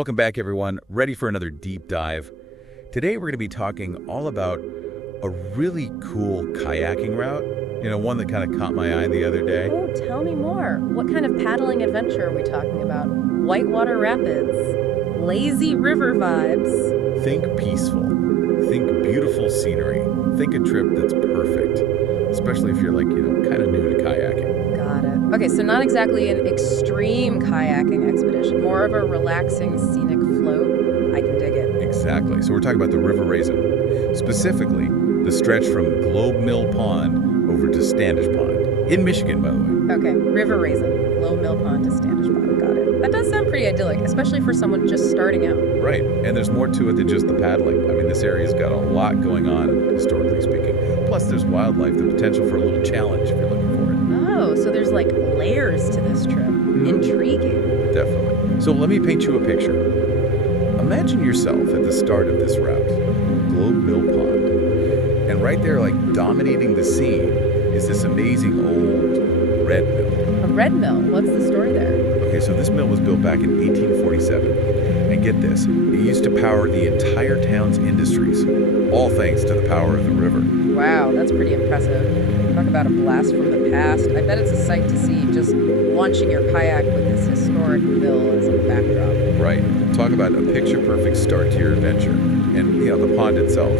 Welcome back, everyone. Ready for another deep dive. Today, we're going to be talking all about a really cool kayaking route. One that kind of caught my eye the other day. Oh, tell me more. What kind of paddling adventure are we talking about? Whitewater rapids? Lazy river vibes? Think peaceful. Think beautiful scenery. Think a trip that's perfect. Especially if you're kind of new to kayaking. Got it. Okay, so not exactly an extreme kayaking expedition, more of a relaxing scenic float. I can dig it. Exactly. So we're talking about the River Raisin. Specifically, the stretch from Globe Mill Pond over to Standish Pond. In Michigan, by the way. Okay, River Raisin, Globe Mill Pond to Standish Pond. Got it. That does sound pretty idyllic, especially for someone just starting out. Right. And there's more to it than just the paddling. I mean, this area's got a lot going on, historically speaking. Plus, there's wildlife, the potential for a little challenge if you're looking for it. Oh, so there's layers to this trip. Intriguing. Definitely. So let me paint you a picture. Imagine yourself at the start of this route, Globe Mill Pond. And right there, dominating the scene, is this amazing old red mill. A red mill? What's the story there? Okay, so this mill was built back in 1847. And get this, it used to power the entire town's industries, all thanks to the power of the river. Wow, that's pretty impressive. Talk about a blast from the past. I bet it's a sight to see, just launching your kayak with this historic mill as a backdrop. Right. Talk about a picture-perfect start to your adventure. And, the pond itself.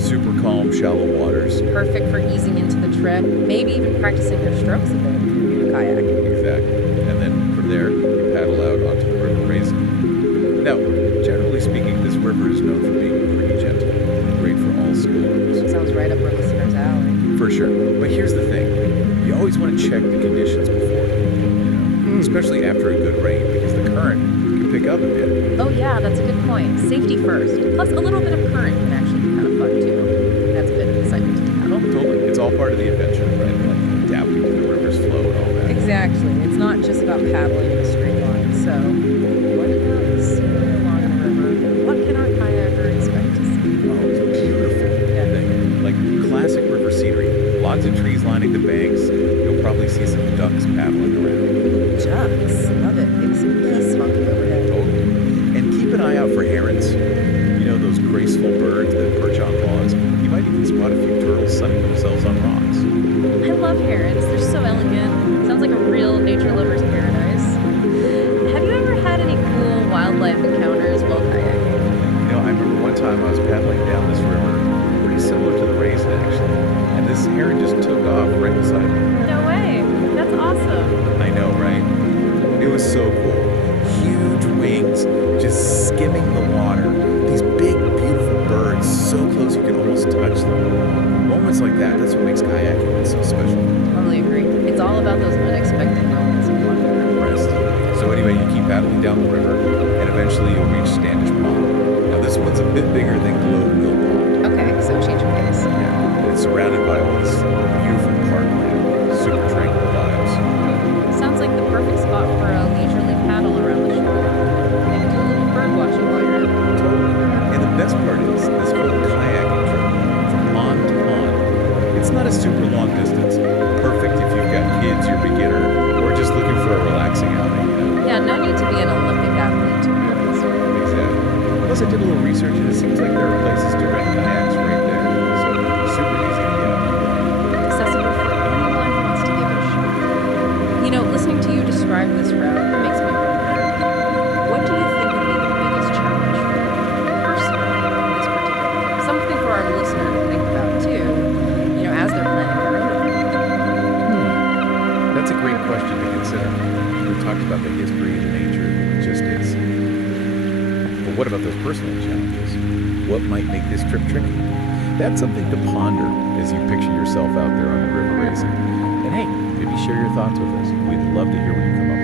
Super calm, shallow waters. Perfect for easing into the trip, maybe even practicing your strokes a bit if you're new to kayaking. Exactly. And then from there, you paddle out onto the River Raisin. Now, generally speaking, this river is known for being pretty gentle and great for all schoolers. Sounds right up our listeners' alley. For sure. But here's the thing. You always want to check the conditions before, especially after a good rain, because the current can pick up a bit. Oh yeah, that's a good point. Safety first. Plus, a little bit of current can actually be kind of fun too. That's a bit of excitement to paddle. Totally. It's all part of the adventure, right? Adapting to the river's flow and all that. Exactly. It's not just about paddling in a straight line. So, what about the scenery along the river? What can our kayaker expect to see? Oh, it's a beautiful thing. Like classic river scenery. Lots of trees lining the banks. You'll probably see some ducks paddling around. Ducks. Love it. Maybe some geese honking overhead. Totally. And keep an eye out for herons. Those graceful birds that perch on logs. You might even spot a few turtles sunning themselves on rocks. I love herons. They're so elegant. Sounds like a real nature lover's paradise. Have you ever had any cool wildlife encounters while kayaking? I remember one time I was paddling down this river, pretty similar to the Raisin actually, and this heron just took off right beside me. No way. That's awesome. I know, right? It was so cool. Huge wings, just skimming the water. These big, beautiful birds, so close you can almost touch them. Moments like that's what makes kayaking so special. Totally agree. It's all about those unexpected moments of wonder and rest. So anyway, you keep paddling down the river, and eventually you'll reach Standish Pond. Now this one's a bit bigger than Globe Mill Pond. Okay, so change of pace. Yeah, and it's surrounded by all this beautiful parkland, super tranquil vibes. Sounds like the perfect spot for a leisurely paddle around the shore. Maybe do a little bird watching while you're at it. And the best part is, this whole kayaking trip, from pond to pond, it's not a super long distance. Perfect if you've got kids, you're a beginner, or just looking for a relaxing outing. Yeah, no need to be an Olympic athlete to enjoy this. Exactly. Plus, I did a little research, and it seems like there are places to rent kayaks right there. So, super easy to get out. Accessible for anyone who wants to give it a shot. Listening to you describe this route makes me wonder, what do you think would be the biggest challenge for you personally in this particular trip? Something for our listener to think about too, as they're planning their own adventure. That's a great question to consider. We talked about the history, the nature, the logistics. But what about those personal challenges? What might make this trip tricky? That's something to ponder as you picture yourself out there on the River Raisin. And hey, maybe share your thoughts with us. We'd love to hear what you come up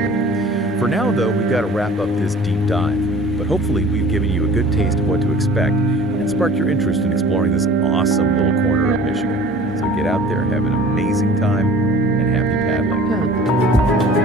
with. For now, though, we've got to wrap up this deep dive. But hopefully we've given you a good taste of what to expect and sparked your interest in exploring this awesome little corner of Michigan. So get out there, have an amazing time, and happy paddling. Good.